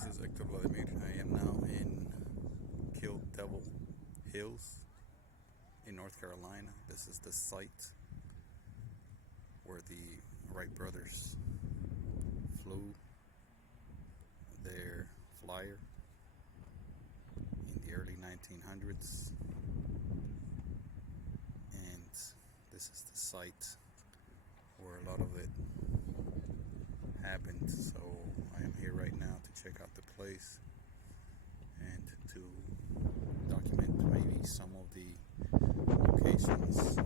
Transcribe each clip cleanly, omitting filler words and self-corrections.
This is Hector Vladimir. I am now in Kill Devil Hills in North Carolina. This is the site where the Wright brothers flew their flyer in the early 1900s, and this is the site where a lot of it happened. So I am here right now to check out the place and to document maybe some of the locations,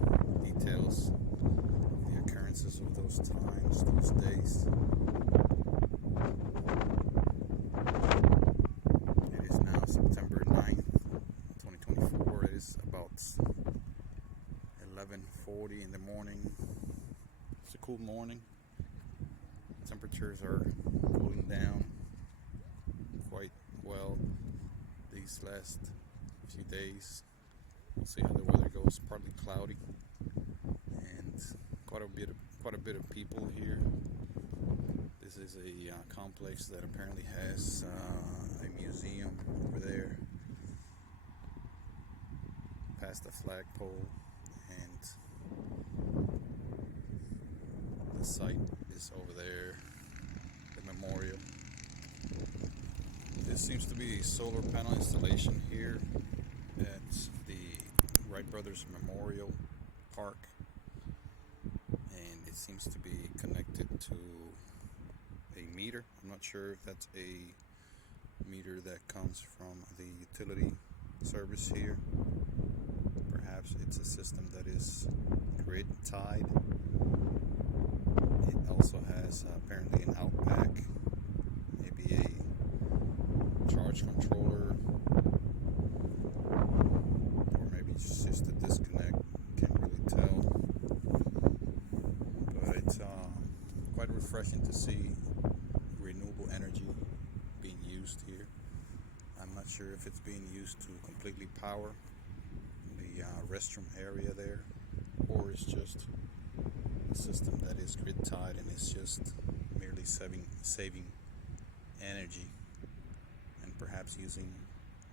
details of the occurrences of those times, those days. It is now September 9th, 2024. It is about 11:40 in the morning. It's a cool morning. Temperatures are cooling down quite well these last few days. We'll see how the weather goes. Partly cloudy, and quite a bit of people here. This is a complex that apparently has a museum over there past the flagpole, and the site is over there, the memorial. This seems to be a solar panel installation here at the Wright Brothers Memorial Park, and it seems to be connected to a meter. I'm not sure if that's a meter that comes from the utility service here. Perhaps it's a system that is grid tied. It also has apparently an outback, maybe a charge controller, or maybe it's just a disconnect. Can't really tell. But it's quite refreshing to see renewable energy being used here. I'm not sure if it's being used to completely power the restroom area there, or it's just system that is grid tied and it's just merely saving energy, and perhaps using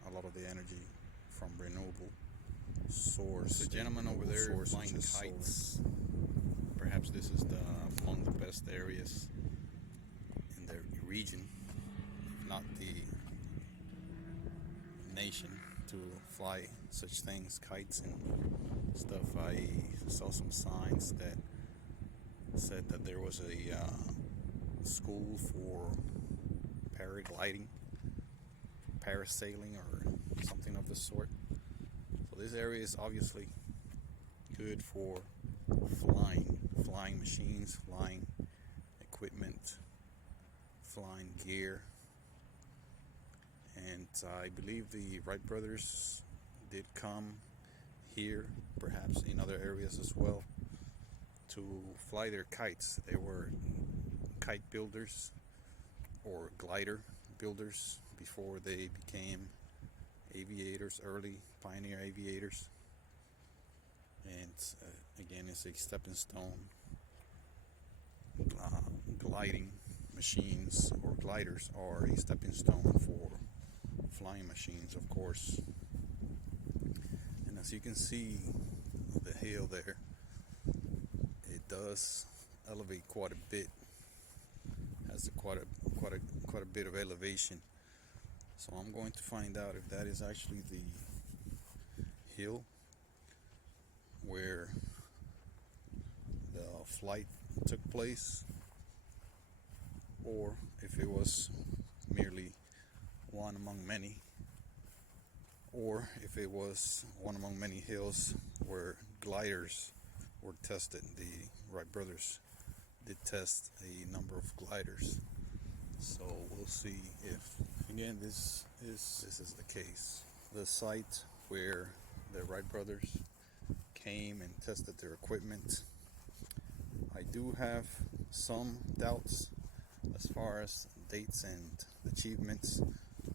a lot of the energy from renewable source. The gentleman over there flying kites. Perhaps this is among the best areas in the region, if not the nation, to fly such things, kites and stuff. I saw some signs that said that there was a school for paragliding, parasailing, or something of the sort. So this area is obviously good for flying machines, flying equipment, flying gear. And I believe the Wright brothers did come here, perhaps in other areas as well, to fly their kites. They were kite builders or glider builders before they became aviators, early pioneer aviators. And again, it's a stepping stone. Gliding machines or gliders are a stepping stone for flying machines, of course. And as you can see, the hill there, it does elevate quite a bit. Has quite a bit of elevation. So I'm going to find out if that is actually the hill where the flight took place, or if it was merely one among many, or if it was one among many hills where gliders were tested. The Wright brothers did test a number of gliders, so we'll see if, again, this is the case. The site where the Wright brothers came and tested their equipment. I do have some doubts as far as dates and achievements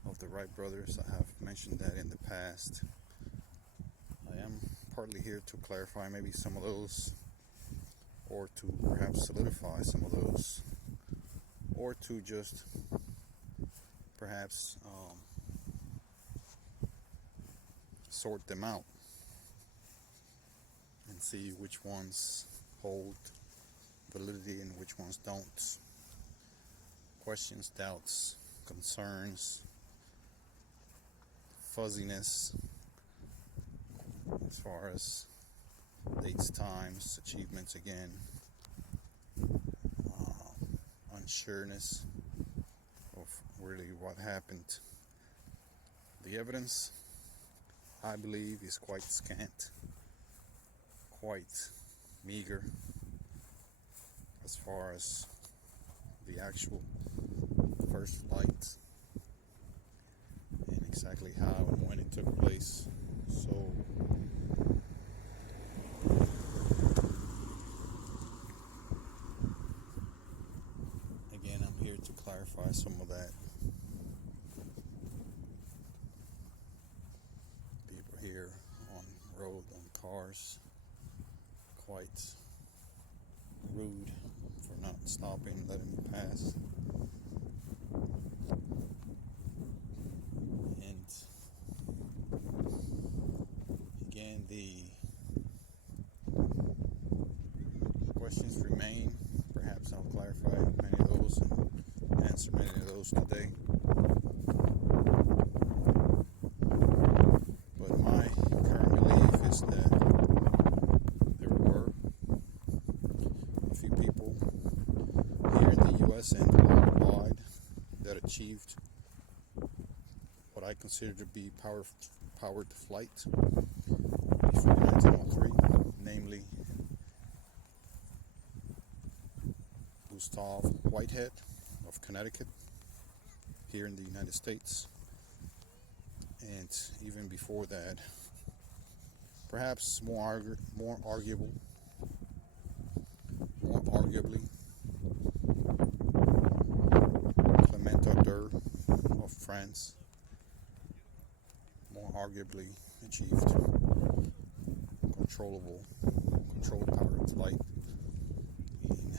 of the Wright brothers. I have mentioned that in the past. I am partly here to clarify maybe some of those, or to perhaps solidify some of those, or to just perhaps sort them out and see which ones hold validity and which ones don't. Questions, doubts, concerns, fuzziness as far as dates, times, achievements again, unsureness of really what happened. The evidence, I believe, is quite scant, quite meager as far as the actual first flight and exactly how and when it took place. So again, I'm here to clarify some of that. People here on road, on cars, quite rude for not stopping, letting me pass. And again, the questions remain. Perhaps I'll clarify many of those and answer many of those today. But my current belief is that there were a few people here in the U.S. and worldwide that achieved what I consider to be powered flight before 1903, namely Gustave Whitehead of Connecticut here in the United States, and even before that, perhaps more arguably, Clement Ader of France, more arguably achieved controlled powered flight in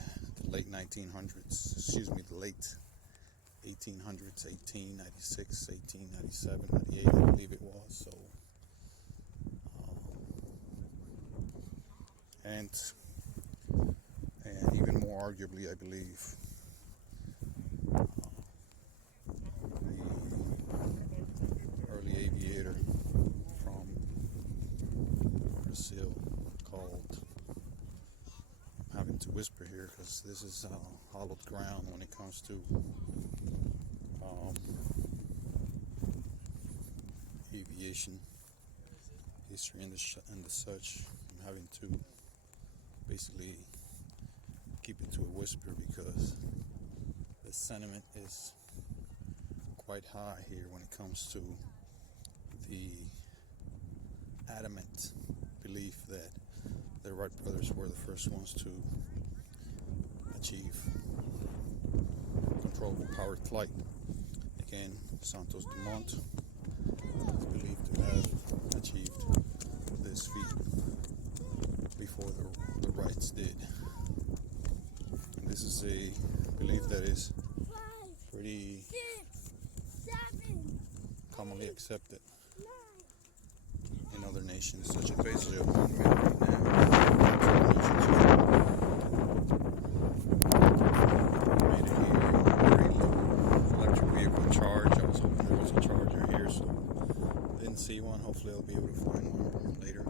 the late 1800s, 1896, 1897, 98, I believe it was. So, and even more arguably, I believe, the early aviator from Brazil called, I'm having to whisper here because this is hollowed ground when it comes to aviation history and the such. I'm having to basically keep it to a whisper because the sentiment is quite high here when it comes to the adamant belief that the Wright brothers were the first ones to achieve controllable powered flight. Again, Santos Dumont is believed to have achieved this feat before the Wrights did. And this is a belief that is pretty commonly accepted in other nations such as Brazil. Made it here on a very low electric vehicle charge. I was hoping there was a charger here, so didn't see one. Hopefully I'll be able to find one later.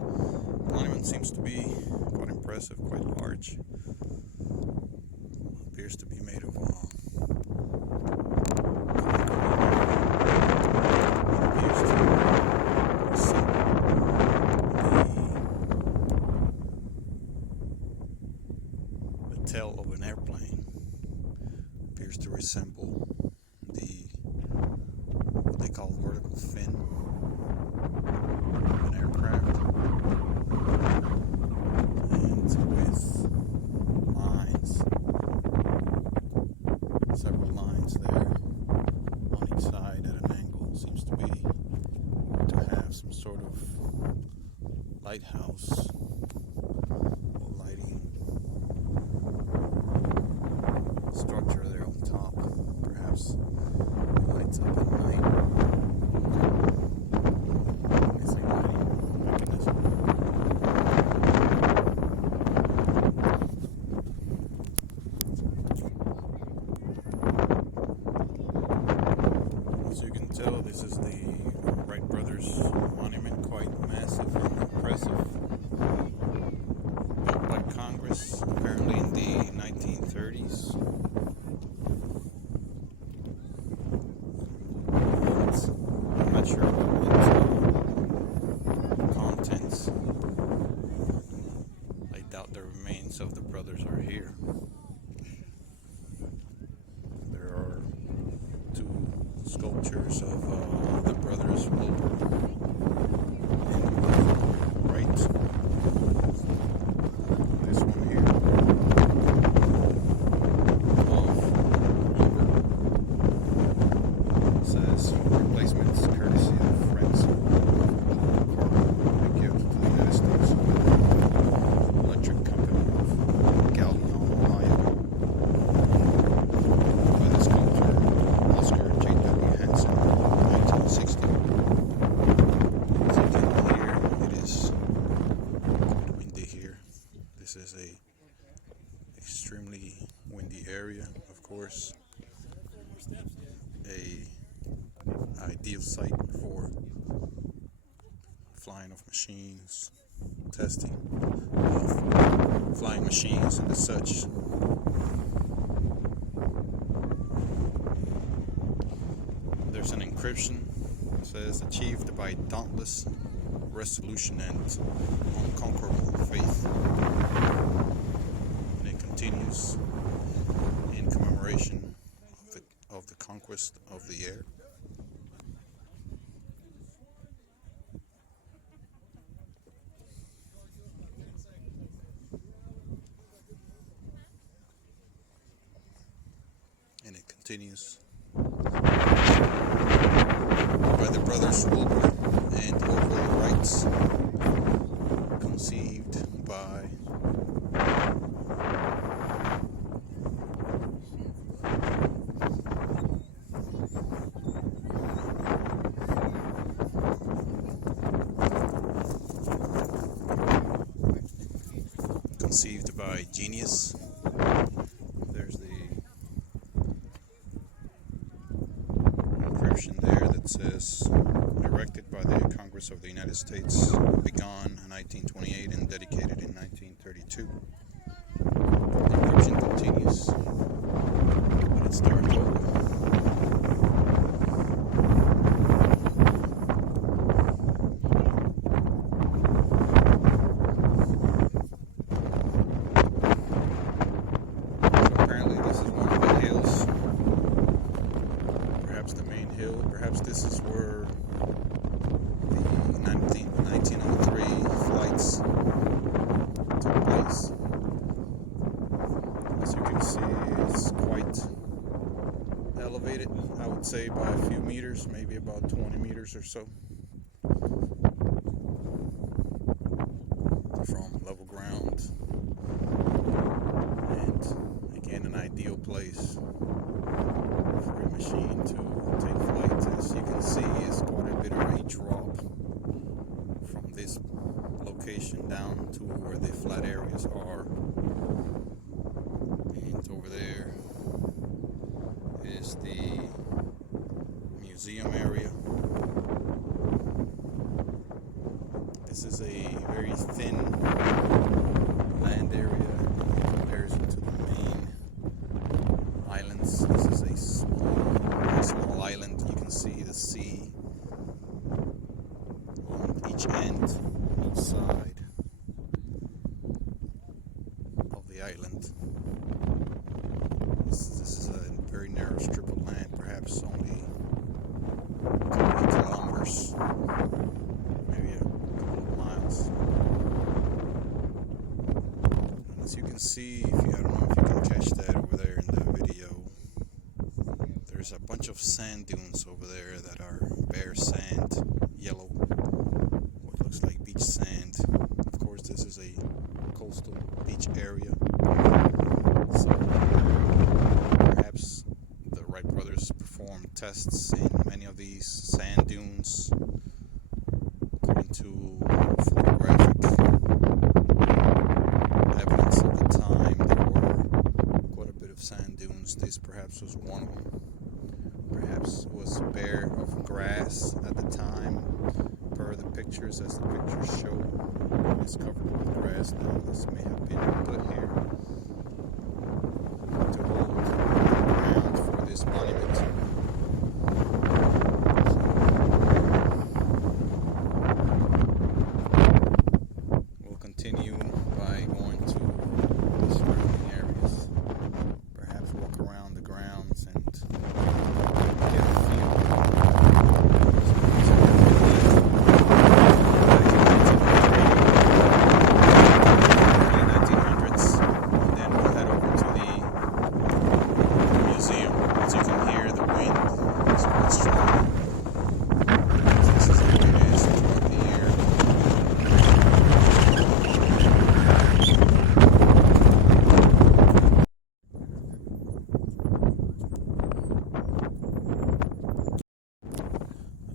The monument seems to be quite impressive, quite large. Appears to be made of the tail of an airplane. Appears to resemble what they call vertical fin of an aircraft, and with lines, several lines there on each side at an angle. Seems to be to have some sort of lighthouse or lighting structure there on top, perhaps like lights up at night. It's a lighting mechanism. As you can tell, this is the Wright Brothers monument, quite massive and impressive. Built by Congress, apparently in the 1930s. I'm not sure what its contents. I doubt the remains of the brothers are here. There are two sculptures of the brothers Wilbur and Wright. This one here of Wilbur says replacements courtesy of friends a gift to the United States Electric Company of Gallon, Ohio, by the sculptor Oscar J.W. Hansen, 1960. As you can hear, it is quite windy here. This is a extremely windy area, of course. A ideal site for flying of machines, testing of flying machines and such. There's an inscription that says, achieved by dauntless resolution and unconquerable faith. And it continues in commemoration of the conquest of the air. And it continues by the brothers Wilbur and Orville Wrights, conceived by genius. There's the inscription there that says, erected by the Congress of the United States, begun in 1928 and dedicated in 1932. The inscription continues, but it starts over. Perhaps this is where the 1903 flights took place. As you can see, it's quite elevated, I would say by a few meters, maybe about 20 meters or so from level ground. And again, an ideal place for a machine to take flight. As you can see, it's quite a bit of a drop from this location down to where the flat areas are. And over there is the museum area. This is a very thin land area in comparison to the main islands. This is a small island. You can see the sea on each end, each side of the island. This is a very narrow strip of land, perhaps only 2 kilometers, maybe a couple of miles. And as you can see, I don't know if you can catch that over there in the video, there's a bunch of sand dunes over there that are bare sand, yellow, what looks like beach sand. Of course, this is a coastal beach area, so perhaps the Wright brothers performed tests in many of these sand dunes. According to photographic evidence of the time, there were quite a bit of sand dunes. This perhaps was one of them. Perhaps was bare of grass at the time, per the pictures, as the pictures show. It's covered with grass now. This may have been put here to hold ground for this monument. We'll continue by going to the surrounding areas. Perhaps walk around the grounds and get a feel.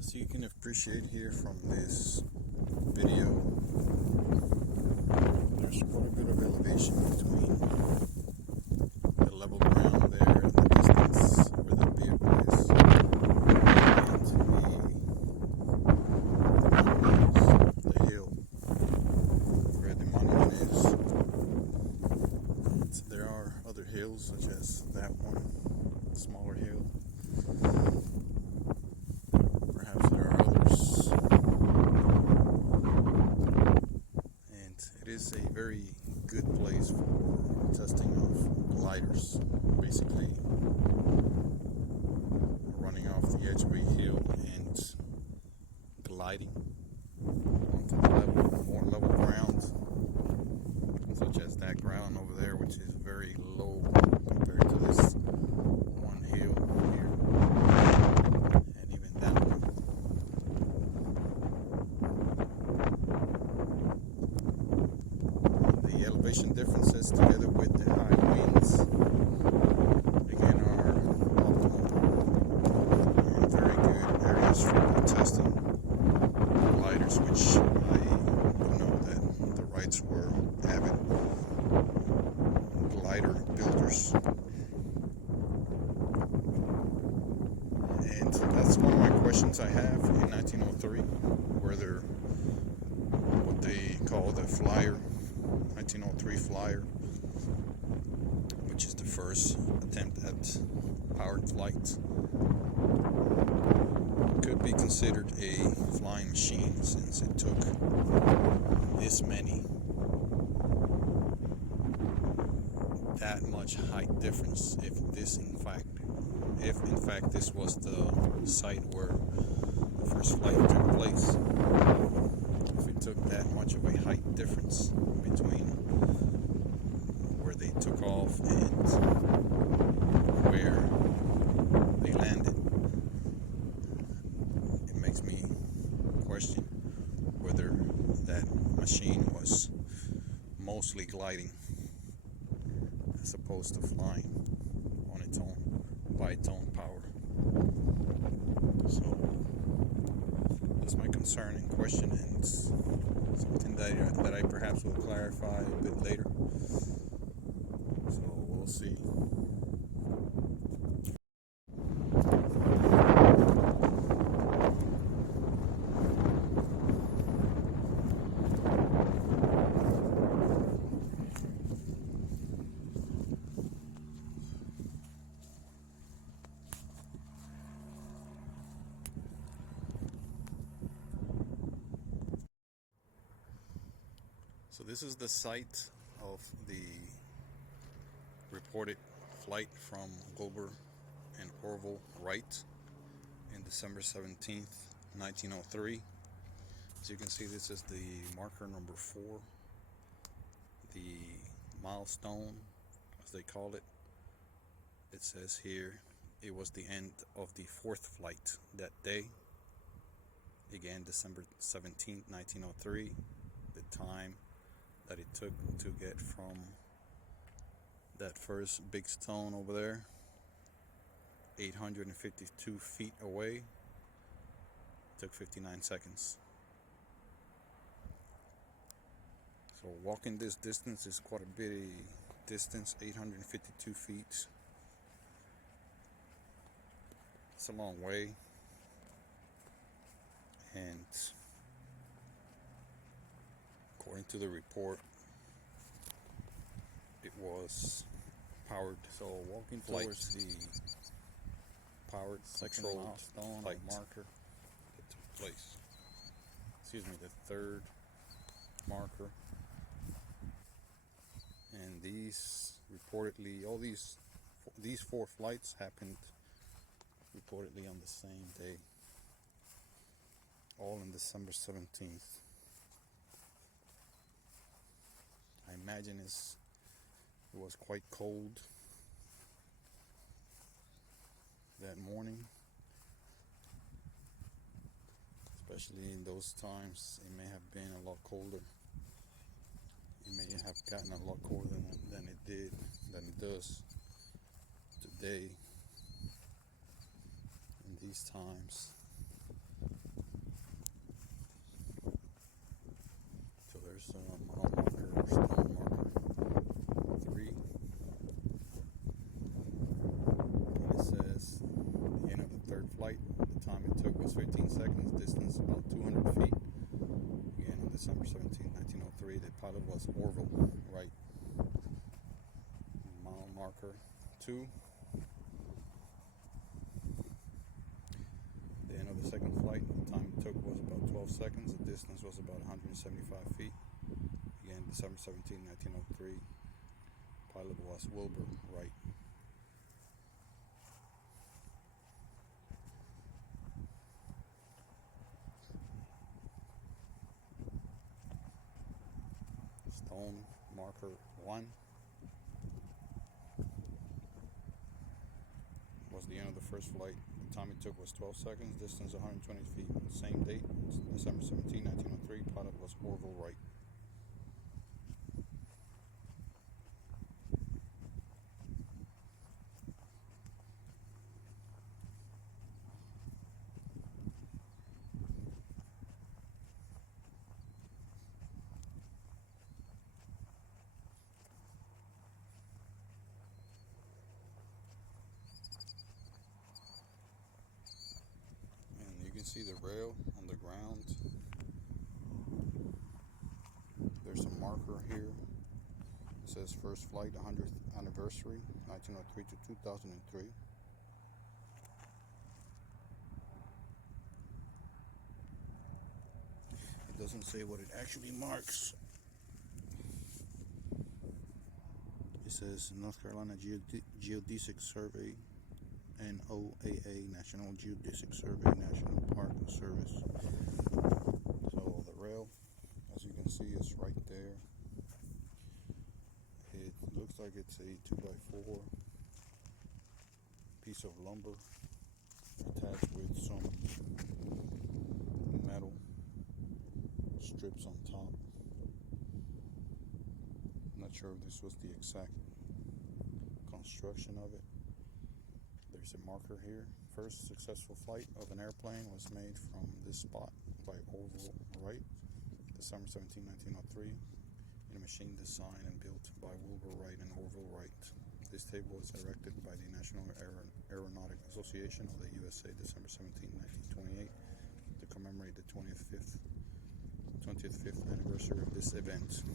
So you can appreciate here from this video, there's quite a bit of elevation between the level ground there and the distance where the vehicle is and the hill where the monument is. And there are other hills such as that one, smaller hill. Perhaps there are others, and it is a very good place for testing of gliders, basically running off the edge of a hill and gliding onto the more level ground, such as that ground over there, which is very low compared to this one hill here. The elevation differences together with the high winds again are optimal and very good areas for testing gliders, which I know that the Wrights were avid glider builders. And that's one of my questions I have in 1903, whether what they call the flyer, 1903 flyer, which is the first attempt at powered flight, could be considered a flying machine, since it took this many, that much height difference. If in fact this was the site where the first flight took place, if it took that much of a height difference between where they took off and where they landed, it makes me question whether that machine was mostly gliding as opposed to flying on its own, by its own power. So that's my concern and question, and something that I perhaps will clarify a bit later. So we'll see. So this is the site of the reported flight from Wilbur and Orville Wright in December 17th, 1903. As you can see, this is the marker number 4, the milestone, as they call it. It says here it was the end of the 4th flight that day. Again, December 17th, 1903, the time that it took to get from that first big stone over there 852 feet away. Took 59 seconds. So walking this distance is quite a bit of distance, 852 feet. It's a long way. And according to the report, it was powered. So walking towards the powered controlled milestone flight marker that took place. Excuse me, the third marker. And these reportedly, all these four flights happened reportedly on the same day, all on December 17th. I imagine it was quite cold that morning, especially in those times. It may have been a lot colder. It may have gotten a lot colder than it does today in these times. So there's a mile marker or stone marker 3, and it says the end of the third flight. The time it took was 15 seconds, distance about 200 feet. Again, on December 17, 1903, the pilot was Orville Wright. Mile marker 2. The end of the second flight, the time it took was about 12 seconds. The distance was about 175 feet. Again, December 17, 1903. Pilot was Wilbur Wright. Stone marker 1 was the end of the first flight. The time it took was 12 seconds, distance 120 feet. Same date, December 17, 1903. Pilot was Orville Wright. See the rail on the ground. There's a marker here. It says first flight 100th anniversary 1903 to 2003. It doesn't say what it actually marks. It says North Carolina Geodesic Survey, NOAA, National Geodesic Survey, National Park Service. So the rail, as you can see, is right there. It looks like it's a 2x4 piece of lumber attached with some metal strips on top. I'm not sure if this was the exact construction of it. There's a marker here. First successful flight of an airplane was made from this spot by Orville Wright, December 17, 1903, in a machine designed and built by Wilbur Wright and Orville Wright. This table was erected by the National Aeronautic Association of the USA, December 17, 1928, to commemorate the 25th anniversary of this event.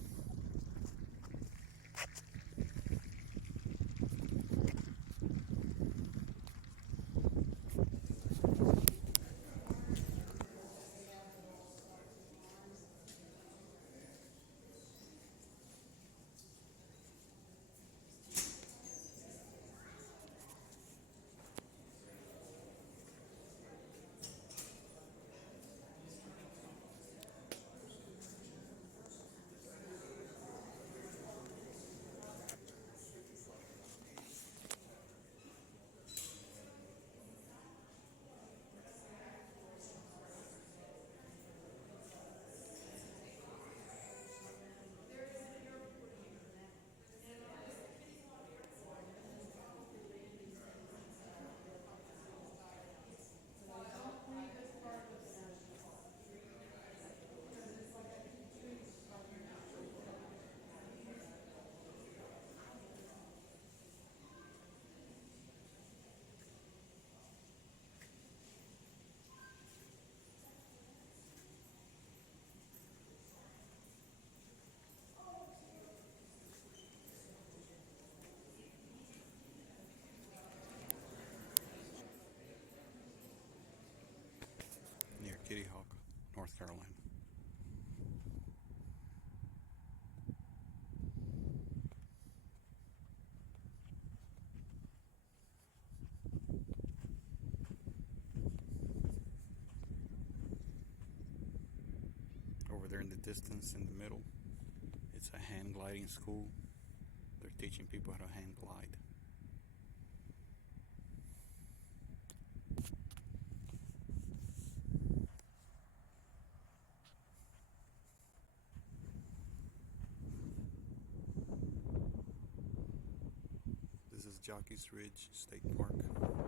Carolina. Over there in the distance, in the middle, it's a hand gliding school. They're teaching people how to hand glide. This is Jockey's Ridge State Park.